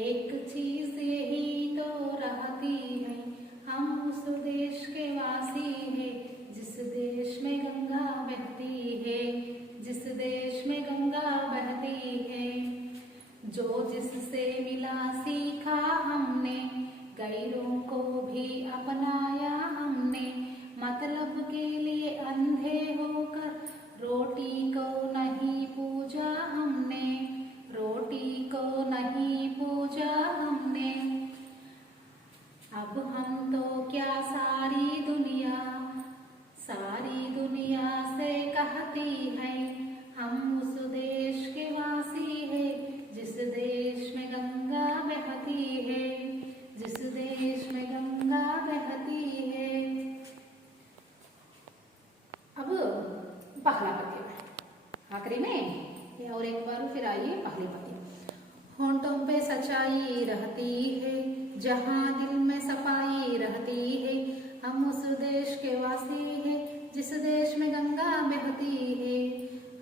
एक चीज यही तो रहती है, हम उस देश के वासी हैं जिस देश में गंगा बहती है, जिस देश में गंगा बहती है। जो जिससे मिला सीखा हमने, गैरों को भी अपनाया हमने, मतलब के लिए अंधे होकर रोटी को नहीं पूजा हमने, रोटी को नहीं पूजा हमने। अब हम तो क्या सारी दुनिया से कहती है, हम उस देश के वासी हैं जिस देश में गंगा बहती है, जिस देश में गंगा बहती है। अब पहला पद्य आखिरी में और एक बार फिर आइए पहले पद्य। होंठों पे सच्चाई रहती है, जहाँ दिल में सफाई रहती है, हम उस देश के वासी हैं जिस देश में गंगा बहती है,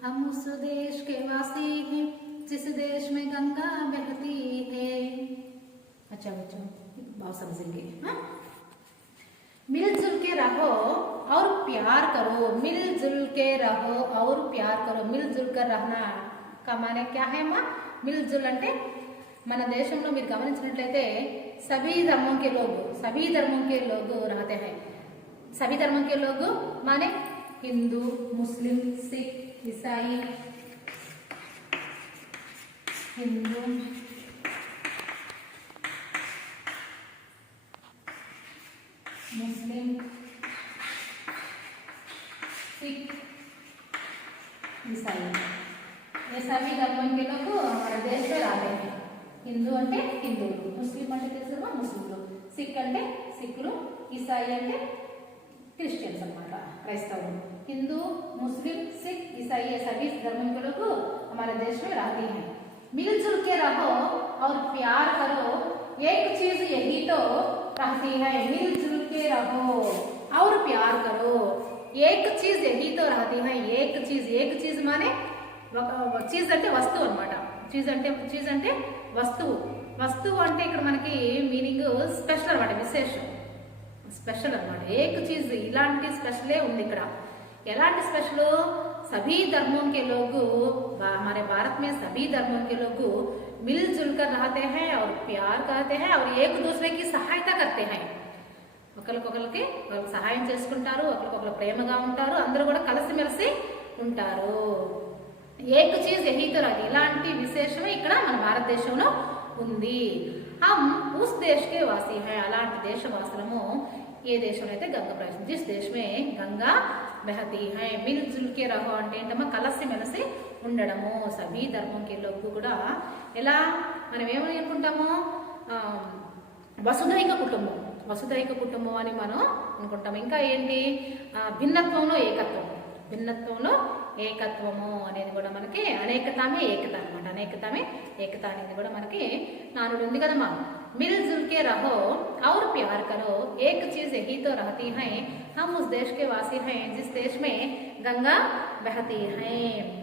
हम उस देश के वासी हैं जिस देश में गंगा बहती है। अच्छा बच्चों बहुत समझेंगे। मिलजुल के रहो और प्यार करो, मिलजुल के रहो और प्यार करो। मिलजुल कर रहना का माने क्या है माँ? मिलजुल అంటే మన దేశంలో మీరు గమనించినట్లయితే सभी धर्मों के लोग रहते हैं। सभी धर्मों के लोग माने हिंदू, मुस्लिम, सिख, ईसाई, हिंदू, मुस्लिम, सिख, ईसाई, ये सभी धर्मों के लोग हमारे देश में रहते हैं। हिंदू అంటే హిందువులు, ముస్లిం అంటే తెలుసుగా ముస్లింలు, సిక్ అంటే సిక్కులు, ఈసాయి అంటే क्रिश्चियंस अनमाटा क्राइस्तव। हिंदू, मुस्लिम, सिख, ईसाई ये सभी धर्मों के लोग हमारे देश में रहते हैं। मिलजुल के रहो और प्यार करो, एक चीज यही तो रहती है। मिलजुल के रहो और प्यार करो, एक चीज यही तो रहती है। एक चीज माने चीज అంటే వస్తువు అన్నమాట। చీజ్ అంటే వస్తువు అంటే ఇక్కడ మనకి మీనింగ్ స్పెషల్ అన్నమాట, విశేషం, స్పెషల్ అన్నమాట। ఏక్ చీజ్ ఇలాంటి స్పెషలే ఉంది ఇక్కడ। ఎలాంటి స్పెషల్? सभी धर्मों के लोग, हमारे भारत में सभी धर्मों के लोग मिलजुल कर रहते हैं और प्यार करते हैं और एक दूसरे की सहायता करते हैं। ఒకరికొకరికి సహాయం చేసుకుంటారు, ఒకరికొకరు ప్రేమగా ఉంటారు, అందరూ కూడా కలిసిమెలిసి ఉంటారు। ఏక్ చీజ్ యహీ తో రహీ, ఇలాంటి విశేషమే ఇక్కడ మన భారతదేశంలో ఉంది। హమ్ ఉస్ దేశ్ కే వాసీ హై, అలాంటి దేశవాసులము ఏ దేశంలో అయితే గంగా ప్రవేశించి, జిస్ దేశ్ మే గంగా బహతీ హై। మిల్జుల్ కే రహో అంటే ఏంటమ్మా? కలిసిమెలిసి ఉండడము। సభీ ధర్మంకి లోపు కూడా ఎలా మనం ఏమని అనుకుంటాము? వసుధైక కుటుంబం, వసుధైక కుటుంబం అని మనం అనుకుంటాం। ఇంకా ఏంటి? భిన్నత్వంలో ఏకత్వం, భిన్నత్వంలో ఏకత్వము అనేది కూడా మనకి అనేకతామే ఏకత అనమాట। అనేకతామే ఏకత అనేది కూడా మనకి నానుడు ఉంది కదమ్మా। मिलजुल के रहो और प्यार करो, एक चीज यही तो रहती है, हम उस देश के वासी हैं जिस देश में गंगा बहती है।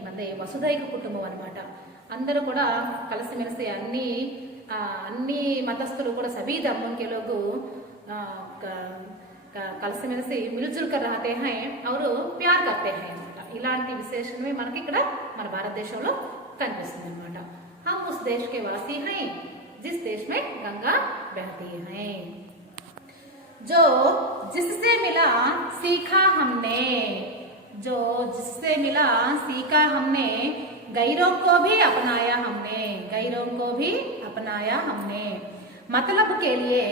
అంటే వసుధైక కుటుంబం అన్నమాట। అందరూ కూడా కలిసిమెలిసి అన్ని మతస్థులు కూడా सभी धर्मों के लोग కలిసిమెలిసి मिलजुल कर रहते हैं और प्यार करते हैं అన్నమాట। ఇలాంటి విశేషమే మనకి ఇక్కడ మన భారతదేశంలో కనిపిస్తుంది అన్నమాట। हम उस देश के वासी हैं जिस देश में गंगा बहती है। जो जिससे मिला सीखा हमने, जो जिससे मिला सीखा हमने, गैरों को भी अपनाया हमने, गैरों को भी अपनाया हमने। मतलब के लिए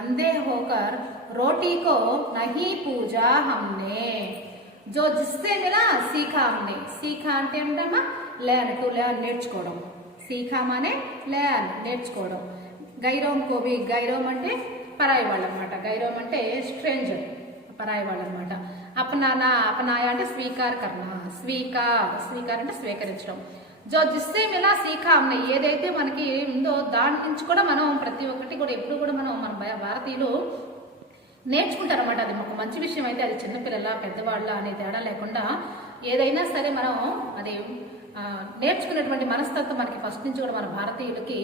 अंधे होकर रोटी को नहीं पूजा हमने। जो जिससे मिला सीखा हमने, सीखा అంటే ఏంటమ్మా? లెర్న్ టు లెర్న్, నేర్చుకోవడం। సీఖా మానే లెర్న్ నేర్చుకోవడం. గైరోం కోబి, గైరోం అంటే పరాయి వాళ్ళు అనమాట. గైరోం అంటే స్ట్రేంజర్, పరాయి వాళ్ళు అనమాట. అపనానా, అపనాయ అంటే స్వీకార్ కర్ణ, స్వీకార్ అంటే స్వీకరించడం. జో జిస్సే మిలా సీఖా హమ్నే, ఏదైతే మనకి ఉందో దాని నుంచి కూడా మనం ప్రతి ఒక్కటి కూడా ఎప్పుడు కూడా మనం మన భారతీయులు నేర్చుకుంటారు అనమాట. అది ఒక మంచి విషయం. అయితే అది చిన్నపిల్లల పెద్దవాళ్ళ అనే తేడా లేకుండా ఏదైనా సరే మనం అది నేర్చుకునేటువంటి మనస్తత్వం మనకి ఫస్ట్ నుంచి కూడా మన భారతీయులకి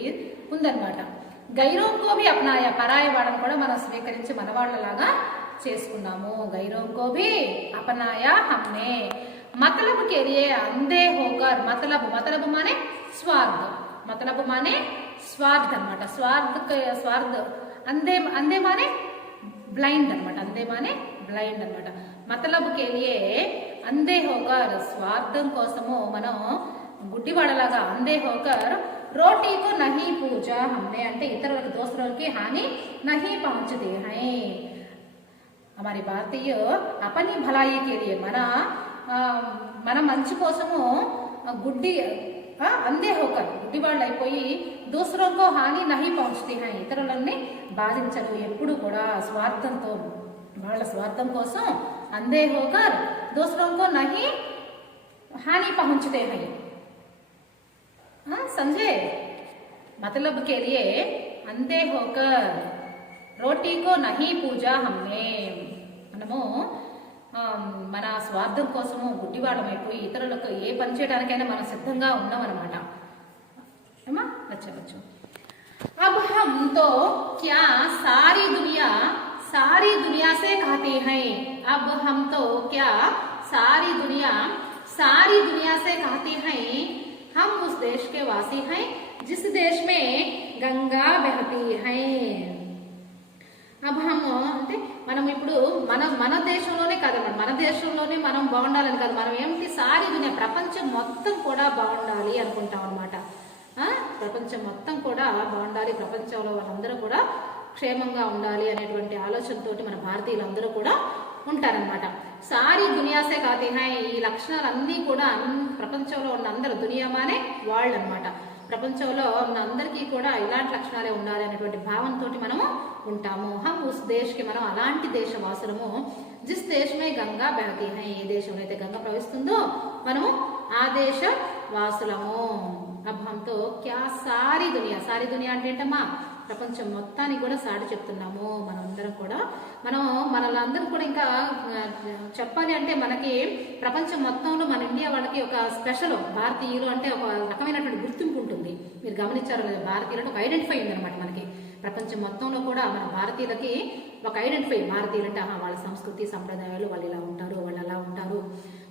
ఉందన్నమాట. గైరోంకోబి అపనాయ, పరాయి వాళ్ళని కూడా మనం స్వీకరించి మన వాళ్ళలాగా చేసుకున్నాము. గైరోంకోబి అపనాయ హమ్నే. मतलब के लिए अंधे होकर, मतलब माने स्वार्थ, मतलब माने स्वार्थ अन्नమాట. स्वार्थ अंधे माने ब्लाइंड अन्नమాట. अंधे माने ब्लाइंड अन्नమాట. मतलब के लिए अंधे होकर, स्वार्थం కోసము మనం గుడ్డివాడలాగా अंधे होकर रोटी को नहीं पूजा हमने, అంటే ఇతరులకు దోసరులకి హాని नहीं पहुंचते हैं. हमारे भारतीय अपनी भलाई के लिए మన మంచి కోసము గుడ్డి అందే హోకర్, గుడ్డి వాళ్ళు అయిపోయి దూసరోంకో హాని నహి పహుంచతే హై, ఇతరులని బాధించరు ఎప్పుడు కూడా స్వార్థంతో, వాళ్ళ స్వార్థం కోసం అందే హోకర్ దూసరోంకో నహి హాని పహుంచతే హై. समझे? मतलब के लिए अंधे होकर रोटी को नहीं पूजा हमने, మనము మన స్వార్థం కోసము గుడ్డివాళ్ళమైపోయి ఇతరులకు ఏ పని చేయడానికైనా మనం సిద్ధంగా ఉన్నామన్నమాట. ఏమా వచ్చవచ్చు. अब हम तो क्या सारी दुनिया से कहते हैं, अब हम तो क्या सारी दुनिया से कहते हैं, हम उस देश के वासी हैं जिस देश में गंगा बहती है. అభాము అంటే మనం ఇప్పుడు మన దేశంలోనే కాదన్నమాట, మన దేశంలోనే మనం బాగుండాలని కాదు, మనం ఏమిటి సారీ దునియా ప్రపంచం మొత్తం కూడా బాగుండాలి అనుకుంటాం అనమాట. ప్రపంచం మొత్తం కూడా బాగుండాలి, ప్రపంచంలో వాళ్ళందరూ కూడా క్షేమంగా ఉండాలి అనేటువంటి ఆలోచనతోటి మన భారతీయులందరూ కూడా ఉంటారనమాట. సారీ దునియాసే కాతే హాయ్, ఈ లక్షణాలన్నీ కూడా ప్రపంచంలో ఉన్న అందరూ, దునియామానే వాళ్ళు అనమాట, ప్రపంచంలో ఉన్న అందరికీ కూడా ఇలాంటి లక్షణాలే ఉండాలి అనేటువంటి భావనతో మనము ఉంటాము. హమ్ ఉస్ దేశ్కి, మనం అలాంటి దేశవాసులము. జిస్ దేశమే గంగా బహతి హై, ఏ దేశంలో అయితే గంగ ప్రవహిస్తుందో మనము ఆ దేశ వాసులము. అబ్బంతో క్యా సారీ దునియా అంటే ఏంటమ్మా, ప్రపంచం మొత్తానికి కూడా సాటి చెప్తున్నాము. మనందరం కూడా మనలందరం కూడా ఇంకా చెప్పాలి అంటే మనకి ప్రపంచం మొత్తంలో మన ఇండియా వాళ్ళకి ఒక స్పెషల్, భారతీయులు అంటే ఒక రకమైనటువంటి గుర్తింపు ఉంటుంది. మీరు గమనించారు లేదా, భారతీయులు అంటే ఒక ఐడెంటిఫై ఉందన్నమాట మనకి. ప్రపంచం మొత్తంలో కూడా మన భారతీయులకి ఒక ఐడెంటిఫై, భారతీయులు అంటే వాళ్ళ సంస్కృతి సంప్రదాయాలు, వాళ్ళు ఇలా ఉంటారు, వాళ్ళు అలా ఉంటారు,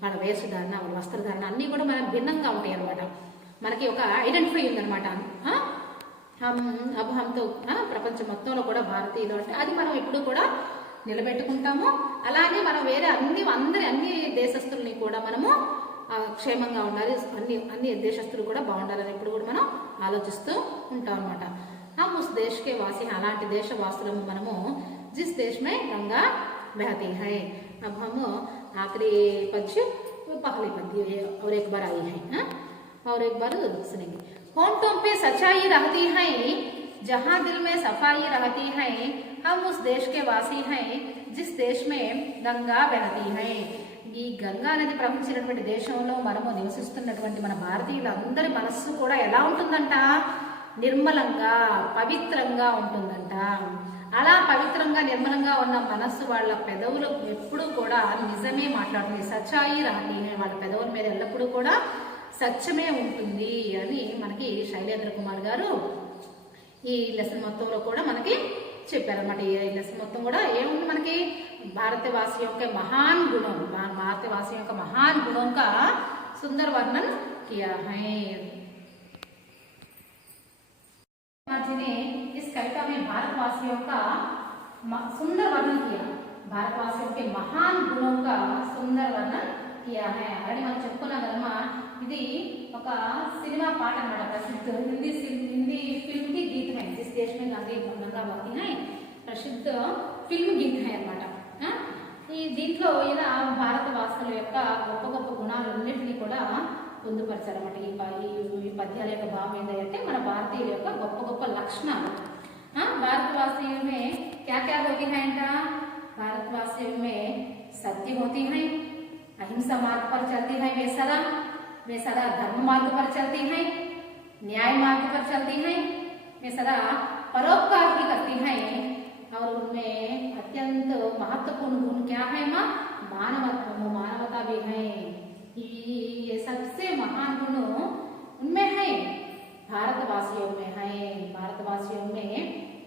వాళ్ళ వేషధారణ, వాళ్ళ వస్త్రధారణ అన్నీ కూడా మనకు భిన్నంగా ఉంటాయి అనమాట. మనకి ఒక ఐడెంటిఫై ఉందన్నమాట. అభంతో ప్రపంచం మొత్తంలో కూడా భారతీయులు అంటే అది మనం ఎప్పుడు కూడా నిలబెట్టుకుంటాము. అలానే మనం వేరే అన్ని దేశస్తుల్ని కూడా మనము క్షేమంగా ఉండాలి, అన్ని దేశస్తులు కూడా బాగుండాలని ఎప్పుడు కూడా మనం ఆలోచిస్తూ ఉంటాం అనమాట. हम उस देश के वासी, అలాంటి దేశవాసులము మనము. जिस देश में गंगा बहती है. अब हम आखिरी पद्य, पहली पद्य और एक बार आई है और एक बार सुनेंगे. होंठों पे सच्चाई रहती है, जहाँ दिल में सफाई रहती है, हम उस देश के वासी हैं जिस देश में गंगा बहती है. ఈ గంగా నది ప్రవహించినటువంటి దేశంలో మనము నివసిస్తున్నటువంటి మన భారతీయులందరి మనస్సు కూడా ఎలా ఉంటుందంట, నిర్మలంగా పవిత్రంగా ఉంటుందంట. అలా పవిత్రంగా నిర్మలంగా ఉన్న మనస్సు వాళ్ళ పెదవులు ఎప్పుడూ కూడా నిజమే మాట్లాడుతుంది. సచ్చాయి రాని, వాళ్ళ పెదవుల మీద ఎల్లప్పుడూ కూడా సత్యమే ఉంటుంది అని మనకి శైలేంద్ర కుమార్ గారు ఈ లెసన్ మొత్తంలో కూడా మనకి చెప్పారన్నమాట. ఈ లెసన్ మొత్తం కూడా ఏముంది మనకి, భారతవాసి యొక్క మహాన్ గుణం, భారతవాసి యొక్క మహాన్ గుణం का सुंदर वर्णन किया है. जी ने इस कविता में भारतवासियों का सुंदर वर्णन किया, भारतवासियों के महान गुणों का सुंदर वर्णन किया है అని మనం చెప్పుకున్నాం కదమ్మా. ఇది ఒక సినిమా పాట అన్నమాట, ప్రసిద్ధ హిందీ ఫిల్మ్ కి గీత है. जिस देश में गंगा बहती है ప్రసిద్ధ ఫిల్మ్ గీత है అన్నమాట. ఈ దీంట్లో ఈయన భారతవాసుల యొక్క గొప్ప గొప్ప గుణాలన్నింటినీ కూడా పొందుపరచారన్నమాట. ఈ పద్యాల యొక్క భావం ఏంటంటే మన భారతీయుల యొక్క గొప్ప గొప్ప లక్షణాలు. भारतवासियों में क्या क्या होती है इनका? भारतवासियों में सत्य होती है, अहिंसा मार्ग पर चलती है, वे सदा धर्म मार्ग पर चलती हैं, न्याय मार्ग पर चलती हैं, वे सदा परोपकार भी करती हैं और उनमें अत्यंत महत्वपूर्ण गुण क्या है माँ? मानवता भी है। ये सबसे महान गुण उनमें है, भारतवासियों में है। भारतवासियों में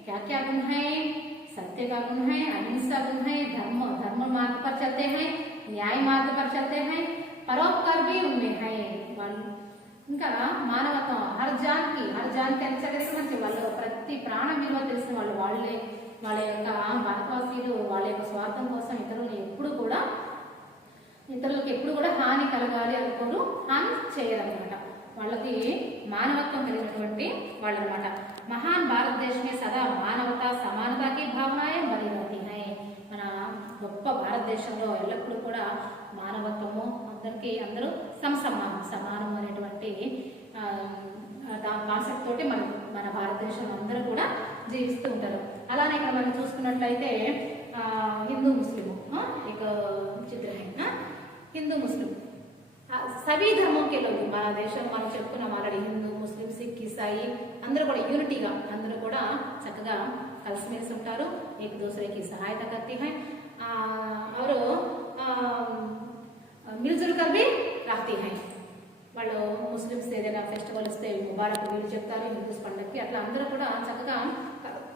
क्या क्या गुण है? सत्य का गुण है, अहिंसा गुण है, धर्म मार्ग पर चलते हैं, न्याय मार्ग पर चलते हैं, परोपकार भी उनमें है। ఇంకా మానవత్వం హర్ జాన్కి ఎంత తెలిసిన వాళ్ళు ప్రతి ప్రాణం విలువ తెలిసిన వాళ్ళు వాళ్ళే. వాళ్ళ యొక్క భారతవాసీలు వాళ్ళ యొక్క స్వార్థం కోసం ఇతరులకు ఎప్పుడు కూడా హాని కలగాలి అనుకోరు, హాని చేయరన్నమాట. వాళ్ళకి మానవత్వం కలిగినటువంటి వాళ్ళు అనమాట. మహాన్ భారతదేశమే సదా మానవత సమానతకి భావనాయే బలి रहती है। మన గొప్ప భారతదేశంలో ఎల్లప్పుడూ కూడా మానవత్వము, అందరూ సమానం అనేటువంటి కాన్సెప్ట్ తోటి మన భారతదేశంలో అందరూ కూడా జీవిస్తూ ఉంటారు. అలానే ఇక్కడ మనం చూసుకున్నట్లయితే హిందూ ముస్లిం एक चित्र है हिंदू मुस्लिम सभी धर्मों के लोग మన దేశం మనం చెప్పుకున్నాం ఆల్రెడీ. హిందూ, ముస్లిం, సిక్, ఇసాయి అందరూ కూడా యూనిటీగా అందరూ కూడా చక్కగా కలిసిమెలిసి ఉంటారు. एक दूसरे की सहायता करती है और मिलजुल कर भी रहती है। వాళ్ళు ముస్లిమ్స్ ఏదైనా ఫెస్టివల్ వస్తే ముబారక్ వీళ్ళు చెప్తారు, హిందూస్ పండుగకి అట్లా అందరూ కూడా చక్కగా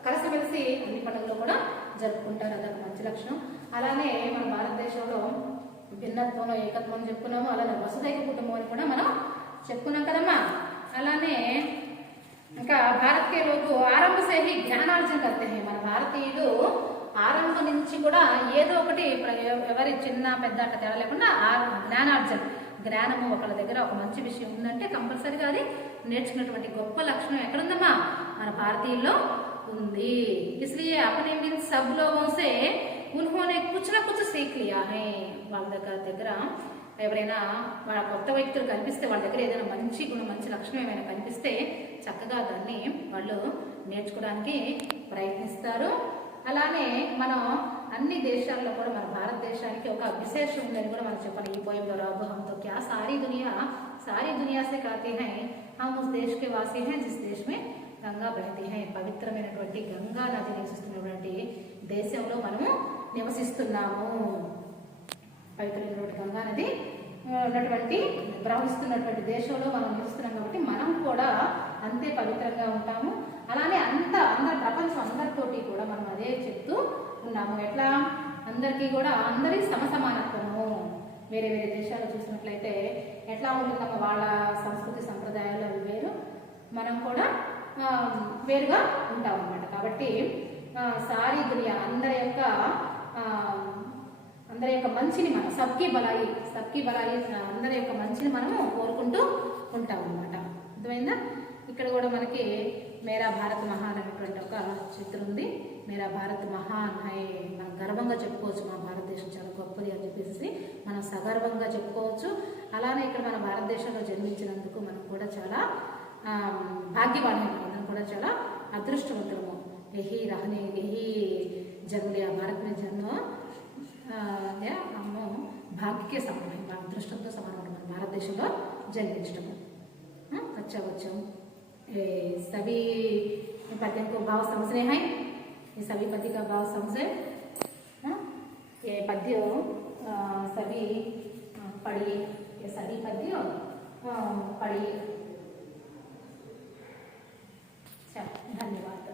కలిసిమెలిసి అన్ని పండుగలు కూడా జరుపుకుంటారు. అదొక మంచి లక్షణం. అలానే మన భారతదేశంలో భిన్నత్వంలో ఏకత్వం చెప్పుకున్నాము. అలానే వసుదైక కుటుంబం అని కూడా మనం చెప్పుకున్నాం కదమ్మా. అలానే ఇంకా భారత్ కే లోగు ఆరంభ సే హీ జ్ఞానార్జన కర్తే హై. మన భారతీయులు ఆరంభం నుంచి కూడా ఏదో ఒకటి ఎవరి చిన్న పెద్ద తేడా లేకుండా జ్ఞానము ఒకళ్ళ దగ్గర ఒక మంచి విషయం ఉందంటే కంపల్సరీగా అది నేర్చుకున్నటువంటి గొప్ప లక్షణం ఎక్కడుందమ్మా? మన భారతీయుల్లో ఉంది. इसलिए अपने मिल सब लोगों से उन्होंने कुछ ना कुछ सीख लिया है. వాళ్ళ దగ్గర ఎవరైనా వాళ్ళ కొత్త వ్యక్తులు కనిపిస్తే వాళ్ళ దగ్గర ఏదైనా మంచి గుణం, మంచి లక్షణం ఏమైనా కనిపిస్తే చక్కగా దాన్ని వాళ్ళు నేర్చుకోవడానికి ప్రయత్నిస్తారు. అలానే మనం అన్ని దేశాల్లో కూడా మన భారతదేశానికి ఒక విశేషం ఉందని కూడా మనం చెప్పాలి. ఈ పోయం ద్వారా हम तो क्या सारी दुनिया से कहते हैं हम उस देश के वासी हैं जिस देश में గంగా బహతి హై. పవిత్రమైనటువంటి గంగా నది నివసిస్తున్నటువంటి దేశంలో మనము నివసిస్తున్నాము. పవిత్రమైనటువంటి గంగా నది ఉన్నటువంటి ప్రవహిస్తున్నటువంటి దేశంలో మనం నివసిస్తున్నాం కాబట్టి మనం కూడా అంతే పవిత్రంగా ఉంటాము. అలానే అందరి ప్రపంచం అందరితోటి కూడా మనం అదే చెప్తూ ఉన్నాము. ఎట్లా? అందరికీ కూడా అందరి సమసమానత్వము. వేరే వేరే దేశాలు చూసినట్లయితే ఎట్లా ఉంటుందమ్మా? వాళ్ళ సంస్కృతి సంప్రదాయాలు అవి వేరు, మనం కూడా వేరుగా ఉంటాం అన్నమాట. కాబట్టి సారీ దునియా అందరి యొక్క మంచిని మనం సబ్కి బలాయి అందరి యొక్క మంచిని మనము కోరుకుంటూ ఉంటాం అన్నమాట. అర్థమైందా? ఇక్కడ కూడా మనకి మేరా భారత్ మహాన్ అనేటువంటి ఒక చిత్రం ఉంది. మేరా భారత్ మహాన్ హై. మనం గర్వంగా చెప్పుకోవచ్చు మా భారతదేశం చాలా గొప్పది అని చెప్పేసి మనం సగర్వంగా చెప్పుకోవచ్చు. అలానే ఇక్కడ మన భారతదేశంలో జన్మించినందుకు మనం కూడా చాలా భాగ్యవాళ్ళం, మనం కూడా చాలా అదృష్టవంతులము. यही जन्म लिया भारत में जन्म हम भाग्य के समान है, अदृष्टంతో సమానం మన భారతదేశంలో జన్మించడం. अच्छा बच्चों, सभी पद्यों को भाव समझने हैं, ये सभी पद्य का भाव समझे. ये पद्य सभी पढ़िए, ये सभी पद्य पढ़िए. धन्यवाद.